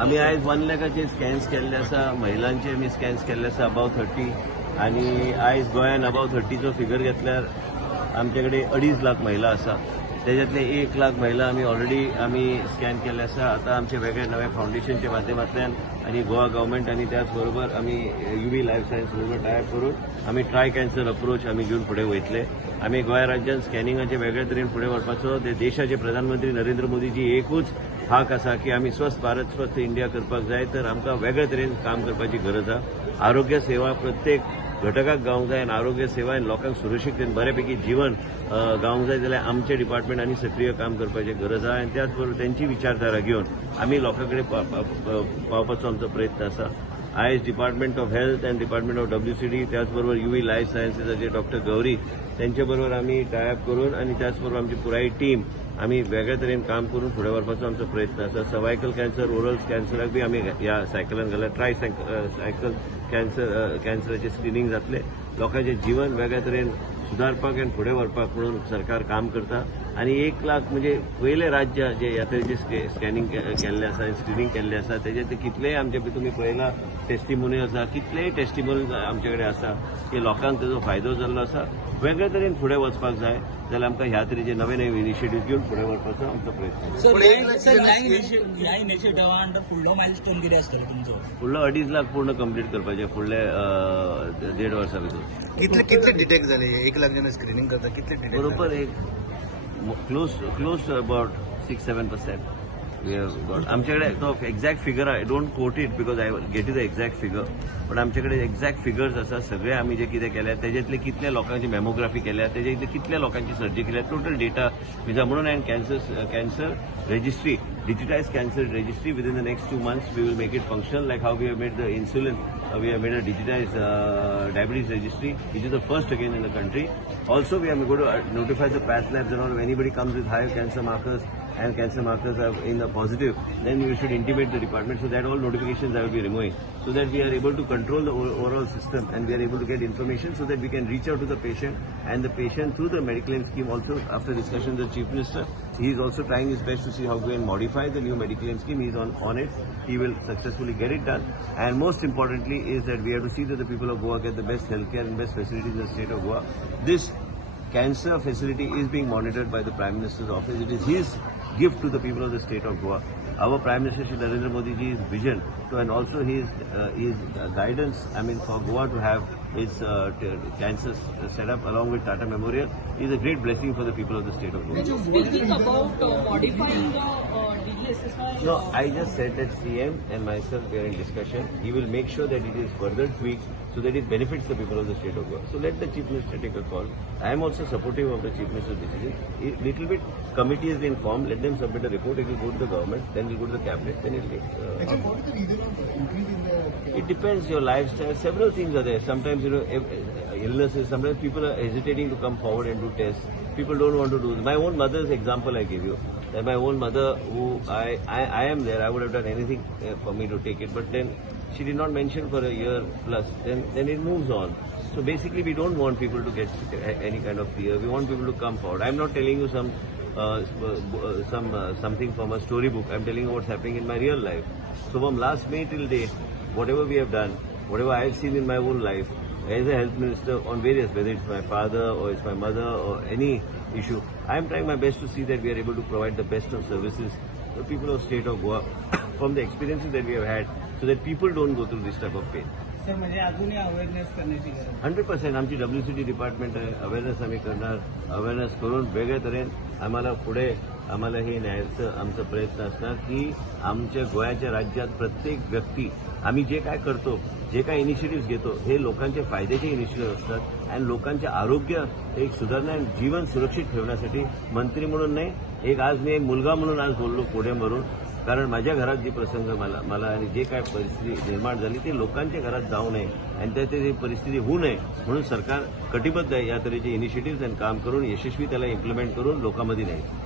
आम्ही आयज 1 लाखाचे स्कॅन्स केल्ले आसा, महिलांचे आमी स्कॅन्स केल्ले आसा अबाव 30, आनी आयज गोंयान अबाव 30चो फिगर घेतल्यार आमचे कडेन 2.5 लाख महिला आसा. त्याच्यातले 1 लाख महिला आम्ही स्कॅन केले आसा. आता आमचे वेगळे नवे फाउंडेशनच्या माध्यमांतल्यान आणि गोवा गव्हर्नमेंट आणि त्याचबरोबर आम्ही UV लायफ सायन्स बरोबर टायप करून आम्ही ट्राय कॅन्सर अप्रोच आम्ही घेऊन फुडें वयतले. आम्ही गोंय राज्यात स्कॅनिंगाचे वेगळे तरेन फुडें व्हरपाचो. ते देशाचे प्रधानमंत्री नरेंद्र मोदीजी एकूच हाक आसा की आम्ही स्वस्थ भारत स्वस्थ इंडिया करपाक जाय, तर आमकां वेगळे तरेन काम करपाची गरज आसा. आरोग्य सेवा प्रत्येक घटकाक गावंक जाय आनी आरोग्य सेवा लोकांक सुरक्षीत बऱ्यापैकी जीवन गावंक जाय जाल्यार आमचे डिपार्टमेंटांनी सक्रीय काम करपाची गरज आहे. आणि त्याचबरोबर त्यांची विचारधारा घेऊन आम्ही लोकांकडे पावपाचो आमचो प्रयत्न आसा. आयज department of health and department of WCD त्याचबरोबर UV लायफ सायन्सेसाचे डॉक्टर गौरी त्यांचे बरोबर आम्ही टायअप करून आणि त्याचबरोबर आमची पुराय टीम आम्ही वेगळ्या तरेन काम करून फुडें व्हरपाचो आमचो प्रयत्न आसा. सर्वायकल कॅन्सर, ओरल कॅन्सराक बी आमी ह्या सायकलान घाला. ट्राय सायकल कॅन्सराचे स्क्रिनींग जातले. लोकांचे जीवन वेगळ्या तरेन सुदारपाक आनी फुडें व्हरपाक म्हणून सरकार काम करता. आणि 1 लाख म्हणजे पयले राज्य जे ह्या तरेचे स्कॅनिंग केल्ले आसा, स्क्रिनींग केल्ले आसा, तेजे कितलेय आमचे तुमी पळयला टेस्टिमोनियल्स आसा, कितलेय टेस्टिमोनियल्स आमचे कडेन आसा की लोकांक ताजो फायदो जाल्लो आसा. वेगळे तरेन फुडें वचपाक जाय जाल्यार आमकां ह्या तरेचे नवे नवे इनिशिएटीव्ह घेवन फुडें व्हरपाचो आमचो प्रयत्न. ह्या इनिशिएटिव्हा अंडर फुडलो मायलस्टोन कितें आसतलो तुमचो? फुडलो 2.5 लाख पूर्ण कंप्लीट करपाचे फुडले 1.5 वर्सां भितर. कितले डिटेक्ट झाले? 1 लाख जण स्क्रीनिंग करता, कितले डिटेक्ट बरोबर एक क्लोज अबाउट 6-7%. आमच्याकडे तो exact figure I don't quote it because I get the exact figure, पण आमच्याकडे एक्झॅक्ट फिगर्स आसा. सगळे आम्ही जे कितें केल्या तेजेतले कितल्या लोकांची मॅमोग्राफी केल्या, तेजेतले कितल्या लोकांची सर्जरी केल्या, टोटल डेटा म्हणून हांवें cancer registry, digitise cancer registry within the next 2 months we will make it functional like how we have made the insulin, we have made a digitise diabetes registry, which is the first again in the country. Also, we are going to notify the path labs and all. If anybody comes with higher cancer markers and cancer markers are in the positive, then you should intimate the department so that all notifications I will be removing, so that we are able to control the overall system and we are able to get information so that we can reach out to the patient, and the patient through the Mediclaim scheme also, after discussion with the Chief Minister, he is also trying his best to see how we can modify the new Mediclaim scheme. He is on it. He will successfully get it done. And most importantly is that we have to see that the people of Goa get the best healthcare and best facilities in the state of Goa. This cancer facility is being monitored by the Prime Minister's office. It is his gift to the people of the state of Goa. Our Prime Minister Shri Narendra Modi ji's vision and also his guidance, for Goa to have its cancer set up along with Tata Memorial is a great blessing for the people of the state of Goa. When you're speaking about modifying the DGSSI... No, I just said that CM and myself we are in discussion. He will make sure that it is further tweaked so that it benefits the people of the state of Goa. So let the Chief Minister take a call. I am also supportive of the Chief Minister's decision. A little bit committee has been formed. Let them submit a report. It will go to the government. Then it will go to the cabinet. Then it will get... what is the reason of the increase in the... It depends your lifestyle. Several things are there. Sometimes, illnesses. Sometimes people are hesitating to come forward and do tests. People don't want to do this. My own mother's example I gave you. That my own mother, who I am there, I would have done anything for me to take it. But then she did not mention for a year plus. Then it moves on. So basically, we don't want people to get any kind of fear. We want people to come forward. I'm not telling you something from a storybook. I'm telling you what's happening in my real life. So from last May till date, whatever we have done, whatever I have seen in my own life, as a health minister on various, whether it's my father or it's my mother or any issue, I am trying my best to see that we are able to provide the best of services to the people of the state of Goa from the experiences that we have had, so that people don't go through this type of pain. Sir म्हणजे अजूनही awareness करण्याची गरज 100% आमची WCD department आहे. Awareness आम्ही करणार. Awareness करून वेगळ्या तरेन आम्हाला हे न्यायाचं आमचा प्रयत्न असणार की आमच्या गोव्याच्या राज्यात प्रत्येक व्यक्ती आम्ही जे काय करतो, जे काय इनिशिएटिव्ह घेतो, हे लोकांच्या फायद्याचे इनिशिएटिव्ह असतात आणि लोकांचे आरोग्य एक सुधारणा आणि जीवन सुरक्षित ठेवण्यासाठी. मंत्री म्हणून नाही, आज मी एक मुलगा म्हणून आज बोललो पोडियमवरून, कारण माझ्या घरात जे प्रसंग मला आणि जे काय परिस्थिती निर्माण झाली ते लोकांच्या घरात जाऊ नये आणि त्याची परिस्थिती होऊ नये म्हणून सरकार कटिबद्ध आहे या तऱ्हेचे इनिशिएटिव्ह आणि काम करून यशस्वी त्याला इम्प्लिमेंट करून लोकांमध्ये नाही.